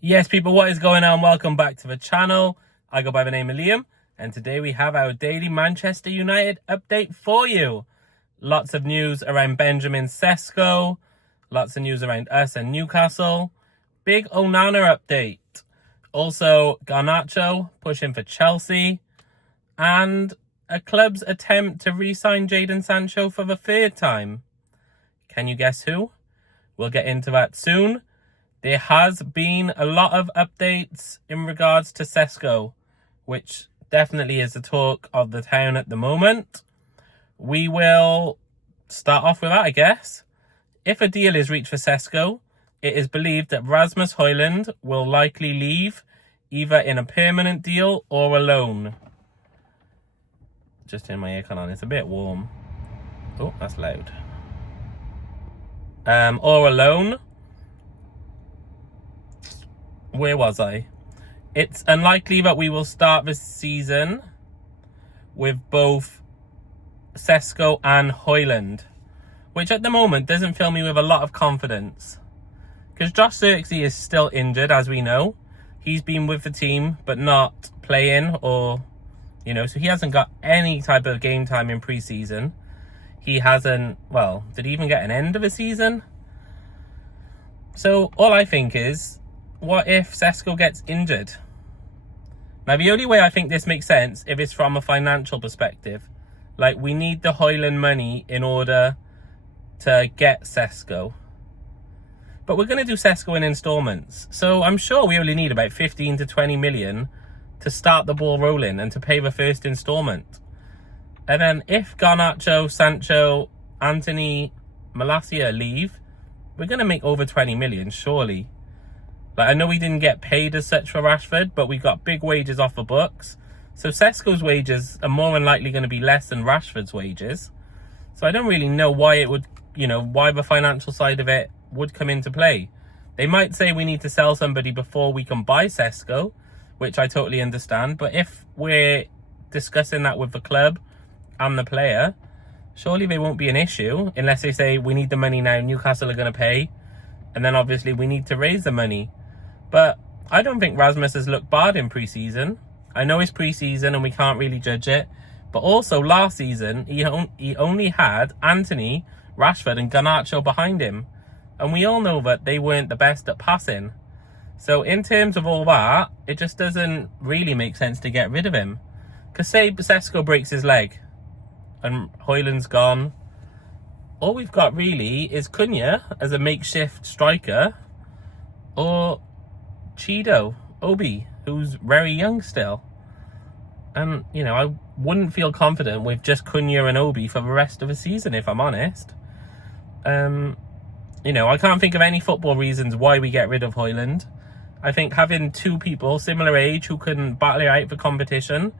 Yes, people, what is going on? Welcome back to the channel. I go by the name of Liam, and today we have our daily Manchester United update for you. Lots of news around Benjamin Sesko, lots of news around us and Newcastle, big Onana update, also Garnacho pushing for Chelsea, and a club's attempt to re-sign Jadon Sancho for the third time. Can you guess who? We'll get into that soon. There has been a lot of updates in regards to Sesko, which definitely is the talk of the town at the moment. We will start off with that, I guess. If a deal is reached for Sesko, it is believed that Rasmus Højlund will likely leave, either in a permanent deal or a loan. Just turn my aircon on, it's a bit warm. Oh, that's loud. Or a loan. Where was I? It's unlikely that we will start this season with both Sesko and Højlund, which at the moment doesn't fill me with a lot of confidence. Because Josh Zirkzee is still injured, as we know. He's been with the team, but not playing or, so he hasn't got any type of game time in pre-season. He hasn't, did he even get an end of a season? So all I think is, what if Sesko gets injured? Now, the only way I think this makes sense if it's from a financial perspective. Like, we need the Højlund money in order to get Sesko. But we're going to do Sesko in installments. So I'm sure we only need about 15 to 20 million to start the ball rolling and to pay the first installment. And then if Garnacho, Sancho, Anthony, Malacia leave, we're going to make over 20 million, surely. Like, I know we didn't get paid as such for Rashford, but we got big wages off the books. So Sesko's wages are more than likely going to be less than Rashford's wages. So I don't really know why it would, why the financial side of it would come into play. They might say we need to sell somebody before we can buy Sesko, which I totally understand. But if we're discussing that with the club and the player, surely they won't be an issue unless they say we need the money now, Newcastle are going to pay. And then obviously we need to raise the money. But I don't think Rasmus has looked bad in pre-season. I know it's pre-season and we can't really judge it. But also last season, he only had Anthony, Rashford and Garnacho behind him. And we all know that they weren't the best at passing. So in terms of all that, it just doesn't really make sense to get rid of him. Because say Sesko breaks his leg and Højlund's gone. All we've got really is Cunha as a makeshift striker, or Chido, Obi, who's very young still. And, I wouldn't feel confident with just Cunha and Obi for the rest of the season, if I'm honest. I can't think of any football reasons why we get rid of Højlund. I think having two people similar age who can battle it out for competition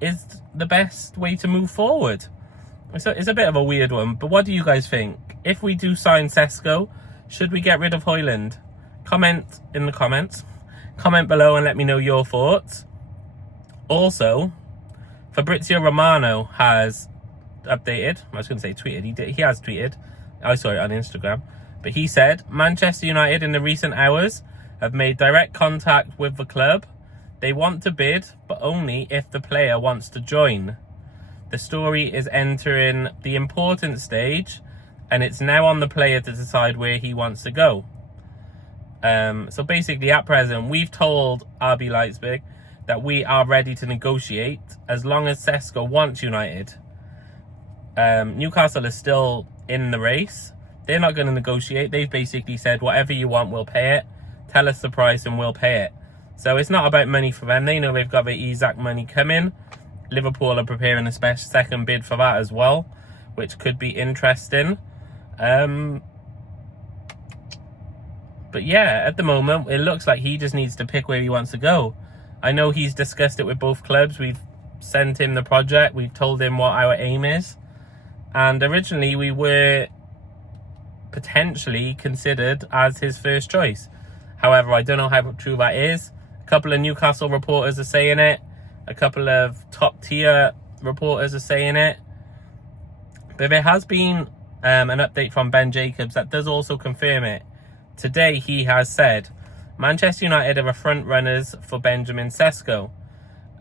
is the best way to move forward. It's a bit of a weird one, but what do you guys think? If we do sign Sesko, should we get rid of Højlund? Comment in the comments. Comment below and let me know your thoughts. Also, Fabrizio Romano has updated. I was going to say tweeted. He has tweeted. I saw it on Instagram. But he said, Manchester United in the recent hours have made direct contact with the club. They want to bid, but only if the player wants to join. The story is entering the important stage, and it's now on the player to decide where he wants to go. So basically, at present, we've told RB Leipzig that we are ready to negotiate as long as Sesko wants United. Newcastle is still in the race. They're not going to negotiate. They've basically said, whatever you want, we'll pay it. Tell us the price and we'll pay it. So it's not about money for them. They know they've got the Isak money coming. Liverpool are preparing a special second bid for that as well, which could be interesting. But yeah, at the moment, it looks like he just needs to pick where he wants to go. I know he's discussed it with both clubs. We've sent him the project. We've told him what our aim is. And originally, we were potentially considered as his first choice. However, I don't know how true that is. A couple of Newcastle reporters are saying it. A couple of top-tier reporters are saying it. But there has been an update from Ben Jacobs that does also confirm it. Today he has said Manchester United are front runners for Benjamin Sesko.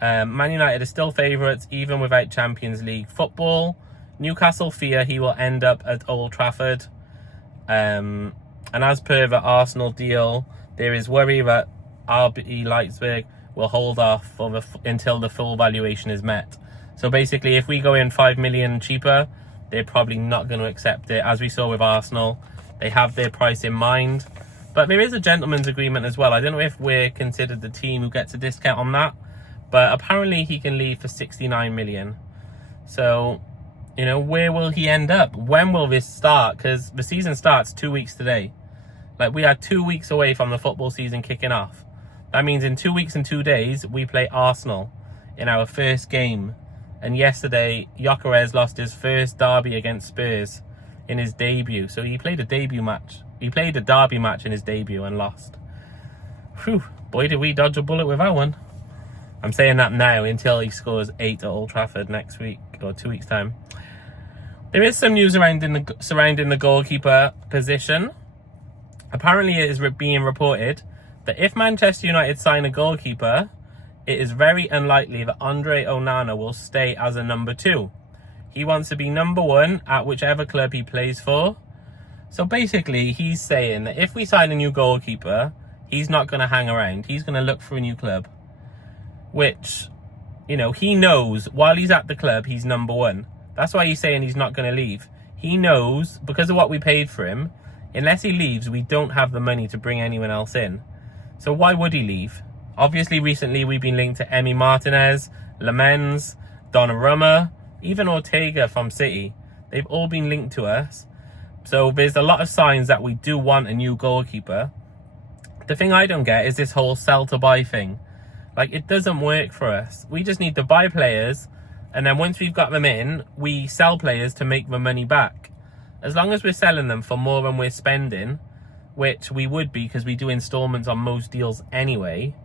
Man United are still favourites even without Champions League football. Newcastle fear he will end up at Old Trafford. And as per the Arsenal deal, there is worry that RB Leipzig will hold off until the full valuation is met. So basically, if we go in 5 million cheaper, they're probably not going to accept it. As we saw with Arsenal, they have their price in mind. But there is a gentleman's agreement as well. I don't know if we're considered the team who gets a discount on that, but apparently he can leave for 69 million. So, you know, where will he end up? When will this start? Because the season starts 2 weeks today. Like, we are 2 weeks away from the football season kicking off. That means in 2 weeks and 2 days, we play Arsenal in our first game. And yesterday, Gyökeres lost his first derby against Spurs in his debut. So he played a debut match. He played a derby match in his debut and lost. Whew, boy, did we dodge a bullet with that one. I'm saying that now until he scores 8 at Old Trafford next week or 2 weeks' time. There is some news surrounding the goalkeeper position. Apparently, it is being reported that if Manchester United sign a goalkeeper, it is very unlikely that Andre Onana will stay as a number 2. He wants to be number 1 at whichever club he plays for. So basically, he's saying that if we sign a new goalkeeper, he's not going to hang around. He's going to look for a new club. Which, you know, he knows while he's at the club, he's number 1. That's why he's saying he's not going to leave. He knows, because of what we paid for him, unless he leaves, we don't have the money to bring anyone else in. So why would he leave? Obviously, recently we've been linked to Emi Martinez, Lamens, Donnarumma, even Ortega from City. They've all been linked to us. So there's a lot of signs that we do want a new goalkeeper. The thing I don't get is this whole sell to buy thing. Like, it doesn't work for us. We just need to buy players, and then once we've got them in, we sell players to make the money back. As long as we're selling them for more than we're spending, which we would be because we do installments on most deals anyway,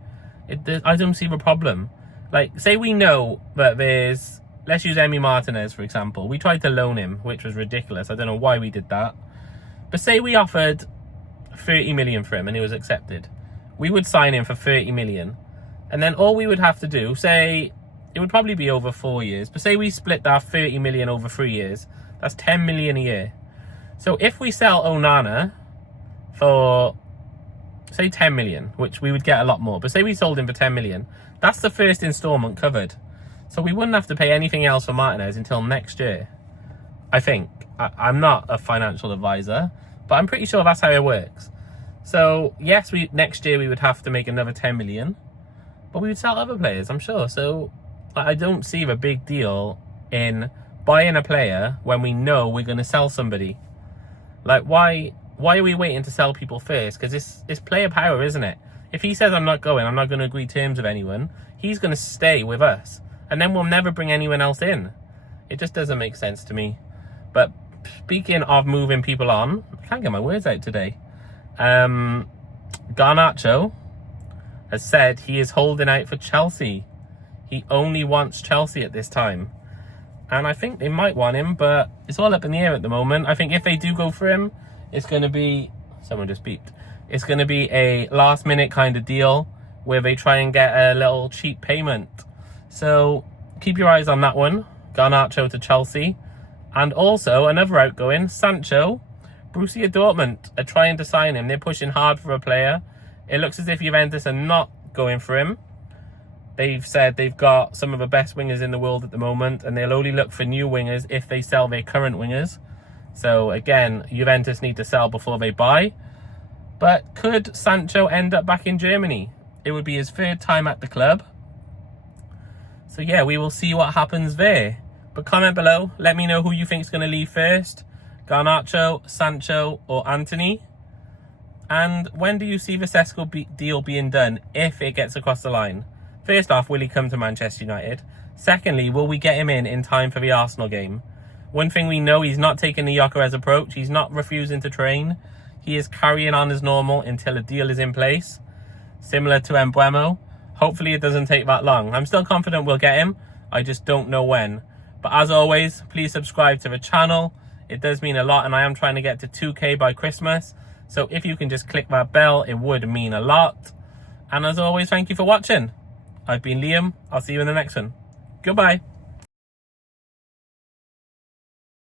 I don't see the problem. Like, say we know that there's... Let's use Emi Martinez, for example. We tried to loan him, which was ridiculous. I don't know why we did that. But say we offered 30 million for him and it was accepted. We would sign him for 30 million. And then all we would have to do, say, it would probably be over 4 years. But say we split that 30 million over 3 years. That's 10 million a year. So if we sell Onana for, say, 10 million, which we would get a lot more. But say we sold him for 10 million. That's the first installment covered. So we wouldn't have to pay anything else for Martinez until next year, I think. I'm not a financial advisor, but I'm pretty sure that's how it works. So, yes, next year we would have to make another 10 million, but we would sell other players, I'm sure. So I don't see the big deal in buying a player when we know we're going to sell somebody. Like, why are we waiting to sell people first? Because it's player power, isn't it? If he says I'm not going to agree terms with anyone, he's going to stay with us. And then we'll never bring anyone else in. It just doesn't make sense to me. But speaking of moving people on, I can't get my words out today. Garnacho has said he is holding out for Chelsea. He only wants Chelsea at this time. And I think they might want him, but it's all up in the air at the moment. I think if they do go for him, it's going to be... Someone just beeped. It's going to be a last minute kind of deal where they try and get a little cheap payment. So keep your eyes on that one. Garnacho to Chelsea. And also another outgoing, Sancho. Borussia Dortmund are trying to sign him. They're pushing hard for a player. It looks as if Juventus are not going for him. They've said they've got some of the best wingers in the world at the moment, and they'll only look for new wingers if they sell their current wingers. So again, Juventus need to sell before they buy. But could Sancho end up back in Germany? It would be his 3rd time at the club. So yeah, we will see what happens there. But comment below, let me know who you think is going to leave first. Garnacho, Sancho or Anthony. And when do you see the Sesko deal being done, if it gets across the line? First off, will he come to Manchester United? Secondly, will we get him in time for the Arsenal game? One thing we know, he's not taking the Gyökeres approach. He's not refusing to train. He is carrying on as normal until a deal is in place. Similar to Mbeumo. Hopefully it doesn't take that long. I'm still confident we'll get him. I just don't know when. But as always, please subscribe to the channel. It does mean a lot, and I am trying to get to 2K by Christmas. So if you can just click that bell, it would mean a lot. And as always, thank you for watching. I've been Liam. I'll see you in the next one. Goodbye.